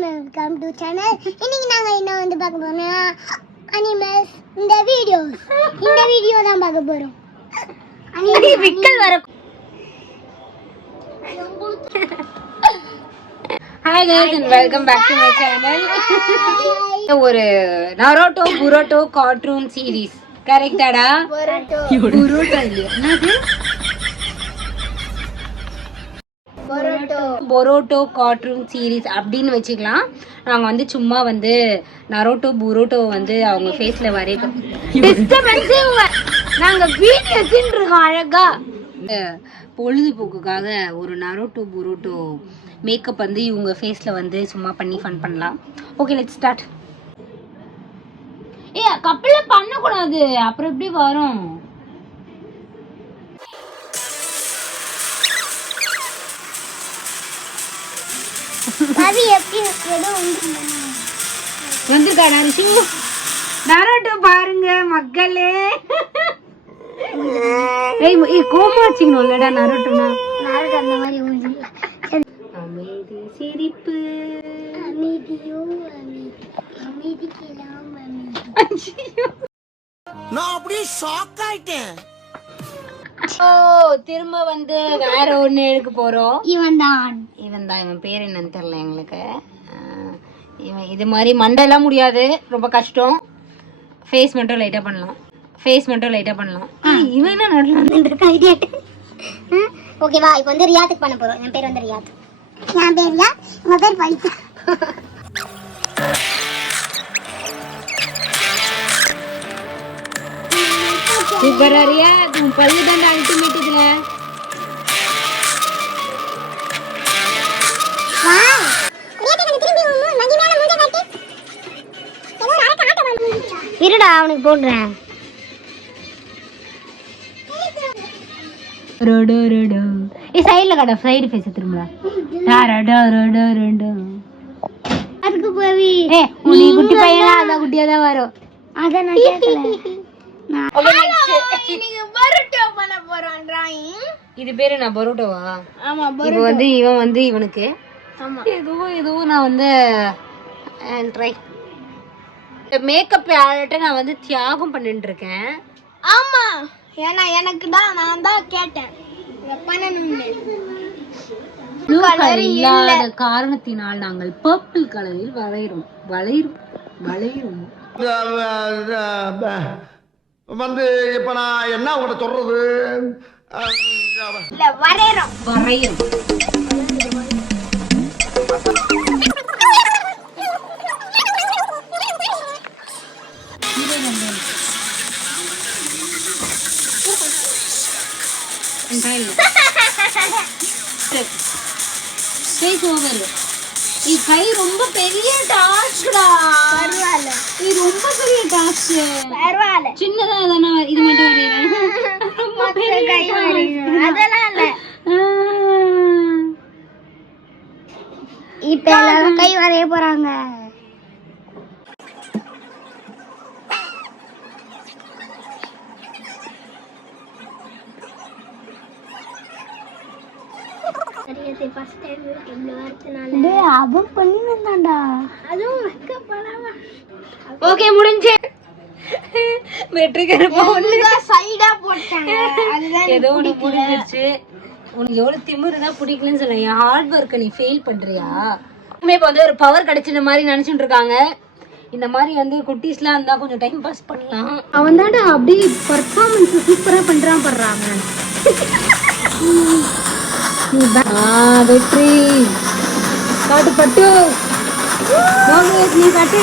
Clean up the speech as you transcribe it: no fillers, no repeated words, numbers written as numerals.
Welcome to channel. இன்னைக்கு நாங்க என்ன வந்து பார்க்க போறோம்னா அனிமல்ஸ். இந்த வீடியோ தான் பார்க்க போறோம். விக்கல் வர. Hi guys and welcome back to my channel. ஒரு நரோட்டோ புரோட்டோ கார்ட்டூன் சீரிஸ். கரெக்ட்டாடா? புரோட்டோ இல்ல. என்னது? பொரோட்டோ கார்ட்டூன் சீரிஸ் அப்படின்னு வச்சுக்கலாம். நாங்கள் வந்து சும்மா வந்து நரோட்டோ புரோட்டோ வந்து அவங்க ஃபேஸ்ல வரையணும். நாங்கள் வீடியோ இருக்கோம் அழகா. பொழுதுபோக்குக்காக ஒரு நரோட்டோ புரோட்டோ மேக்கப் வந்து இவங்க ஃபேஸ்ல வந்து சும்மா பண்ணி ஃபன் பண்ணலாம். Okay let's start. கப்பல்ல பண்ணக்கூடாது, அப்புறம் எப்படி வரும்? வந்திருக்கா நரிஷு? நரோட்டோ பாருங்க மக்களே. கோமா வச்சுக்கணும்லடா நரோட்டோனா. அந்த மாதிரி அமைதி சிரிப்பு நான் அப்படியே ஷாக் ஆயிட்டேன். திரும்ப வந்து வேற ஒண்ணு எடுக்க போறோம். இவன் தான் இவன் பேர் என்னன்னு தெரியல எங்களுக்கு. இவன் இது மாதிரி மண்டெல்லாம் முடியாது, ரொம்ப கஷ்டம். ஃபேஸ் மட்டும் லைட்டா பண்ணலாம். இவன் என்ன நடலாம் ஐடியா. ஓகேவா, இப்போ வந்து ரியாத்துக்கு பண்ண போறோம். என் பேர் வந்து ரியாத். என் பேர் ரியாத். உங்க பேர் பைத்து. சூப்பர் ரியாத், உன் பல்லு தான் அல்டிமேட் இதுல. இருடா அவனுக்கு போடுறேன். ரோடோ ரோடோ சைடுல கடை சைடு ஃபேஸ் திரும்ப. அதுக்கு போவி நீ குட்டி பையனா அந்த குட்டியா தான் வரும். அத நான் கேட்கல. இது பேரு நான் பரோட்டோவா? ஆமா, இது வந்து இவன் வந்து இவனுக்கு ஏதோ நான் வந்து ட்ரை மேக்கப் ஆல்ட்ட நான் வந்து தியாகம் பண்ணிட்டு இருக்கேன். ஆமா, ஏன்னா எனக்கு தான் நான் தான் கேட்டேன் இத பண்ணணும்னு. இல்லாத காரணத்தினால் நாங்கள் பர்பிள் கலரில் வளைரும் வந்து இப்ப நான் என்ன உங்கள்கிட்ட சொல்றது? இல்ல வரையறோம். இது கை ரொம்ப பெரிய டாஸ்க்டா. பரவாயில்ல, இது ரொம்ப பெரிய டாஸ்க். பரவாயில்ல, சின்னதா தானே இது மட்டும் வரையறேன். ரொம்ப பெரிய கை வரையணும் அதெல்லாம் இல்ல. இப்ப எல்லாரும் கை வரைய போறாங்க. அவன் பண்ணிருந்தான்டா. அதுவும் ஓகே முடிஞ்சு. சைடா போட்டாங்க. ஏதோ ஒண்ணு முடிஞ்சிருச்சு. உனக்கு எவ்வளவு திமிருனா பிடிக்கலன்னு சொல்ல. என் ஹார்ட் ஒர்க்கை நீ ஃபெயில் பண்றியா? இப்ப வந்து ஒரு பவர் கிடைச்சின மாதிரி நினைச்சுட்டு இருக்காங்க. இந்த மாதிரி வந்து குட்டீஸ்லாம் இருந்தா கொஞ்சம் டைம் பாஸ் பண்ணலாம். அவன் தான்டா அப்படியே பர்ஃபார்மன்ஸ் சூப்பரா பண்றான் பண்றாங்க. வெற்றி காட்டு பட்டு நீ காட்டு.